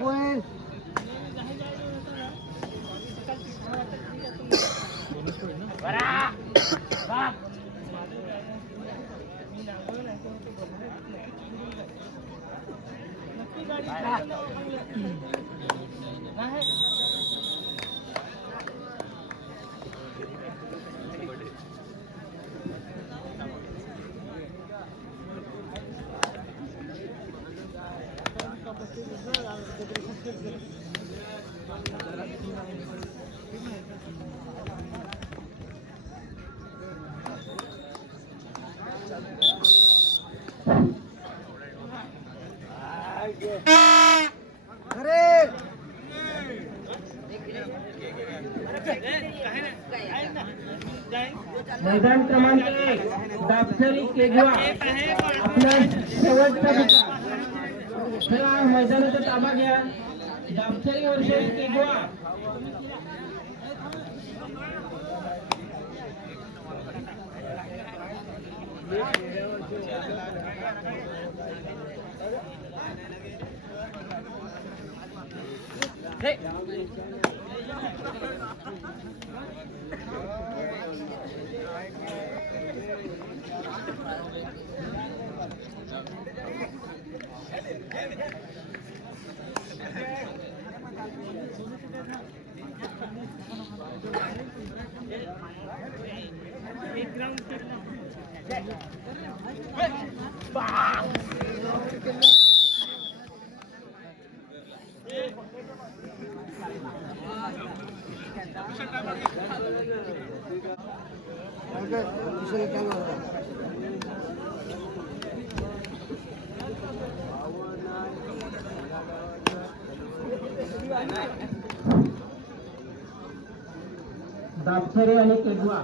Quên. मैदान क्रमांक एक दापसरी केगवा आपला शेवटचा खेळा मैदानाचा ताबा घ्या. दापसरी वर्सेस केगवा ग्राउंड अक्षरे आणि केगवा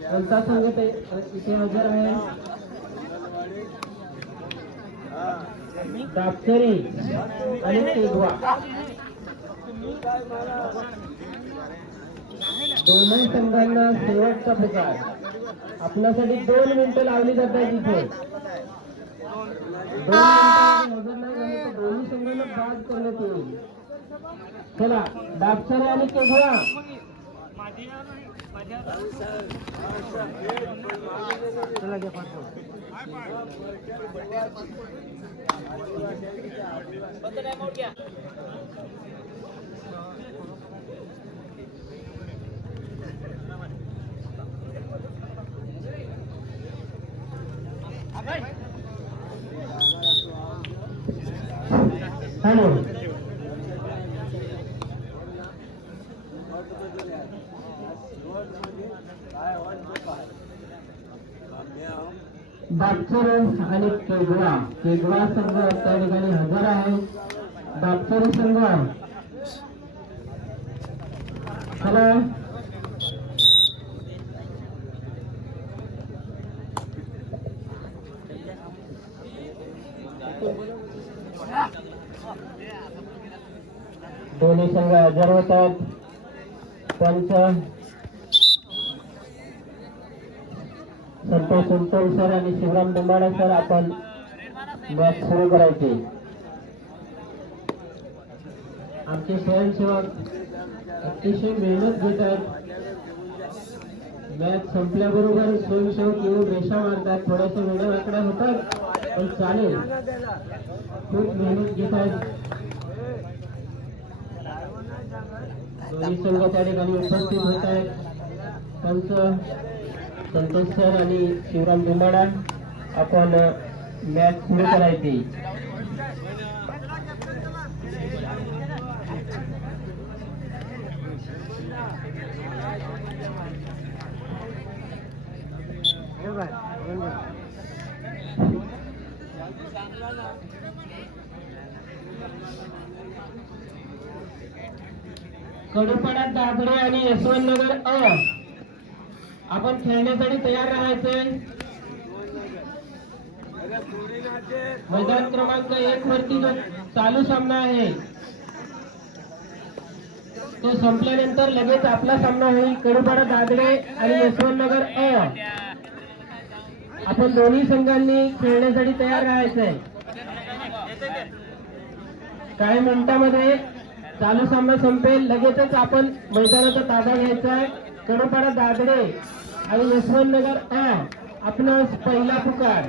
कोणता संघ ते इथे हजर आहे. दापसरी आणि केगवा दोन्ही संघांना शेवटचा प्रकार आपल्यासाठी दोन मिनिटं लावली जातात आहेत इथे. दोन मिनिटांमध्ये दोन्ही संघांना बाद करण्यात येईल. चला दापसरे आणि केगवा चला घ्या पाठवा. हॅलो दापचर आणि केगवा. केगवा संघ त्या ठिकाणी हजर आहे. दापचर संघ. हॅलो. दोन्ही संघ हजर होतात. त्यांचं संतोष सुलतान सर आणि शिवराम डोंबाडे सर आपण मॅच सुरू करायचे. आमचे स्वयंसेवक अतिशय मेहनत घेत आहेत. मॅच संपल्याबरोबर स्वयंसेवक येऊन रेषा मारतात. थोड्याशा वेळ आकडा होतात पण चालेल. खूप मेहनत घेत आहेत. दोन्ही संघ त्या ठिकाणी उपस्थित होत आहेत. त्यांचं संतोष सर आणि शिवराम धुमाडा आपण मॅच सुरू करायची. कडूपाडा दाभडे आणि यशवंत नगर अ आपण खेळण्यासाठी तयार राहायचे मैदान क्रमांक एक वरती जो चालू सामना आहे तो संपल्यानंतर लगेच आपला सामना होईल. कडूपाडा दादडे आणि यशवंतनगर अ. आपण दोन्ही संघांनी खेळण्यासाठी तयार राहायचंय. काही मिनिटांमध्ये चालू सामना संपेल. लगेचच आपण मैदानाचा ताबा घ्यायचा आहे. कडूपाडा दादडे आणि यशवंत नगर अ आपणास पहिला पुकार.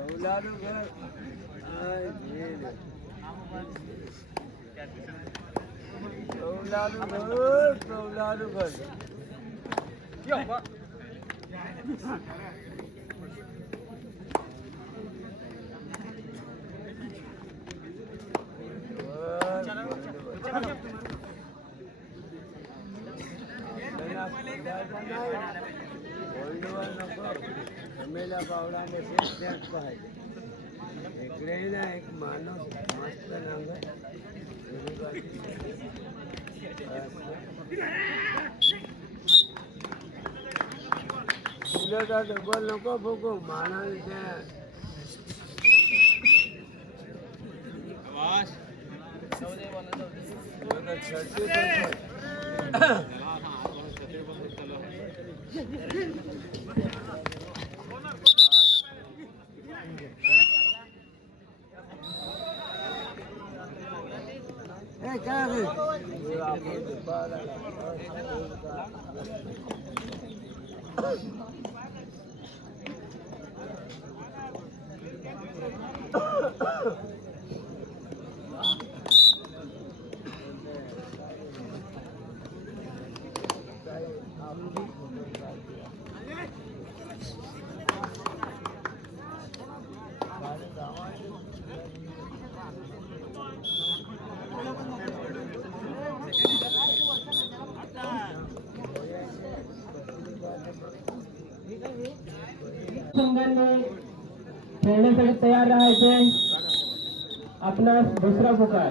ఎవరు Kavlalı gol, kavlalı gol. Yok bak. Oyunu var, nakal. रमेला पावलाने शेत त्याच पाहायचे इकडे ना एक माणूस मस्त नांग तुला डबल नको फुकू माणूस छत्री cave. Thank you. खेलने संघाने तैयार रहा है अपना दूसरा पुकार.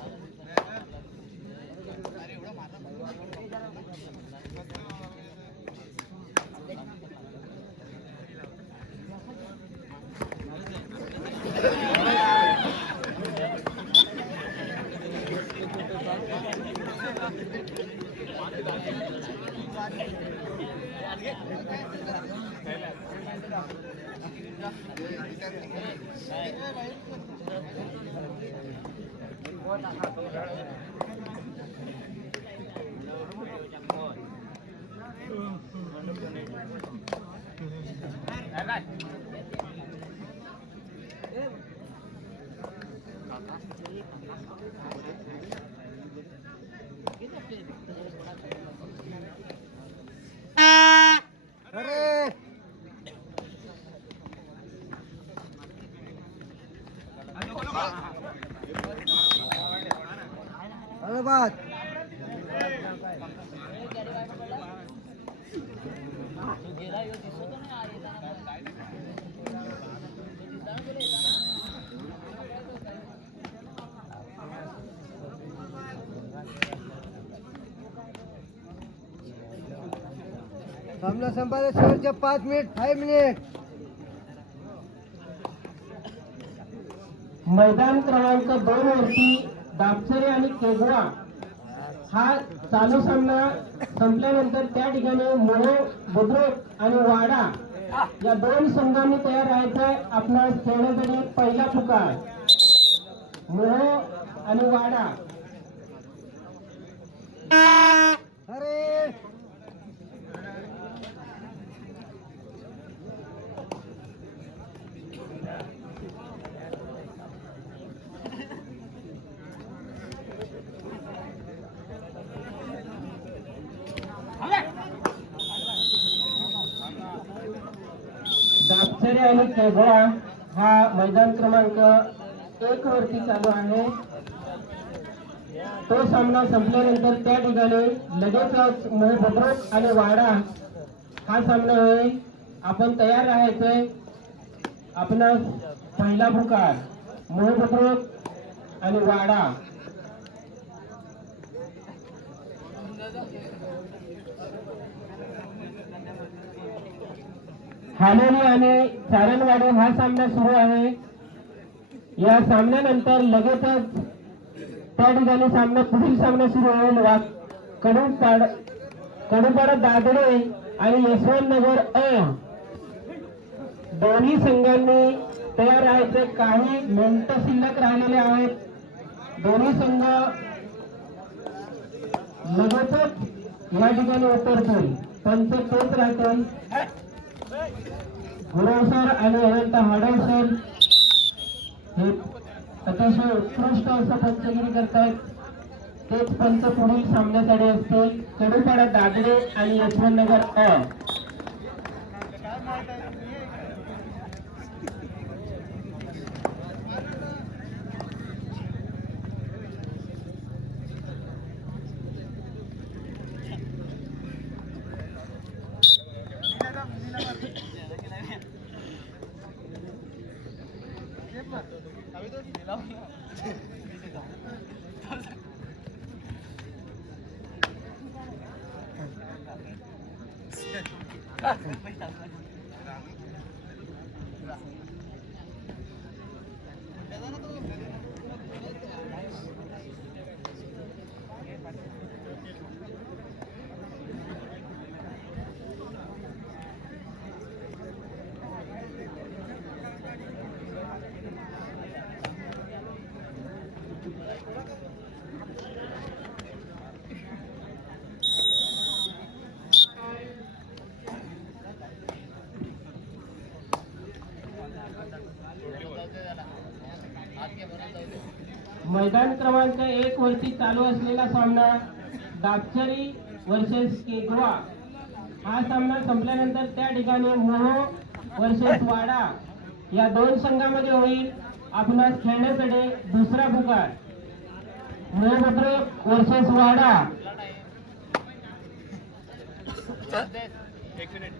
धन्यवाद सामना संपायला शेवटच्या पाच मिनिट फाईव्ह मिनिट मैदान क्रमांक दोन वरती दापसरे आणि केगवा हा चालू सामना संपल्यानंतर त्या ठिकाणी मोहो बुद्रुक आणि वाडा या दोन संघांनी तयार राहायचंय आपणास खेळण्यासाठी पहिला पुकार मोह आणि वाडा. दापचरे आणि केगवा हा मैदान क्रमांक एक वरती चालू आहे. तो सामना संपल्यानंतर त्या ठिकाणी लगेचच मोहभद्रक आणि वाडा हा सामना होईल. आपण तयार राहायचंय आपला पहिला पुकार मोहभद्रक आणि वाडा. हालोली आणि चारणवाडी हा सामना सुरू आहे. या सामन्यानंतर लगेचच त्या ठिकाणी सामना पुढील सामना सुरू होईल. वा कडूपाड कडूपाडा दादडे आणि यशवंत नगर अ. दोन्ही संघांनी तयार राहायचे काही मिनिटं शिल्लक राहिलेले आहेत. दोन्ही संघ लगेचच या ठिकाणी उतरतील. पंच तोच राहतील. गुरव सर आणि अनंत हाडव सर हे अतिशय उत्कृष्ट असं पंचगिरी करतायत. तेच पंच पुढील सामन्यासाठी असतील. कडूपाडा दादडे आणि यशवंतनगर अ. 아, 진짜. मैदान क्रमांक एक वरती चालू असलेला सामना दापचरी वर्सेस केगवा. हा सामना संपल्यानंतर त्या ठिकाणी मोहो वर्सेस वाडा या दोन संघामध्ये होईल. आपणास खेळण्यासाठी दुसरा पुकार. मोहभद्र वर्सेस वाडा. एक मिनिट.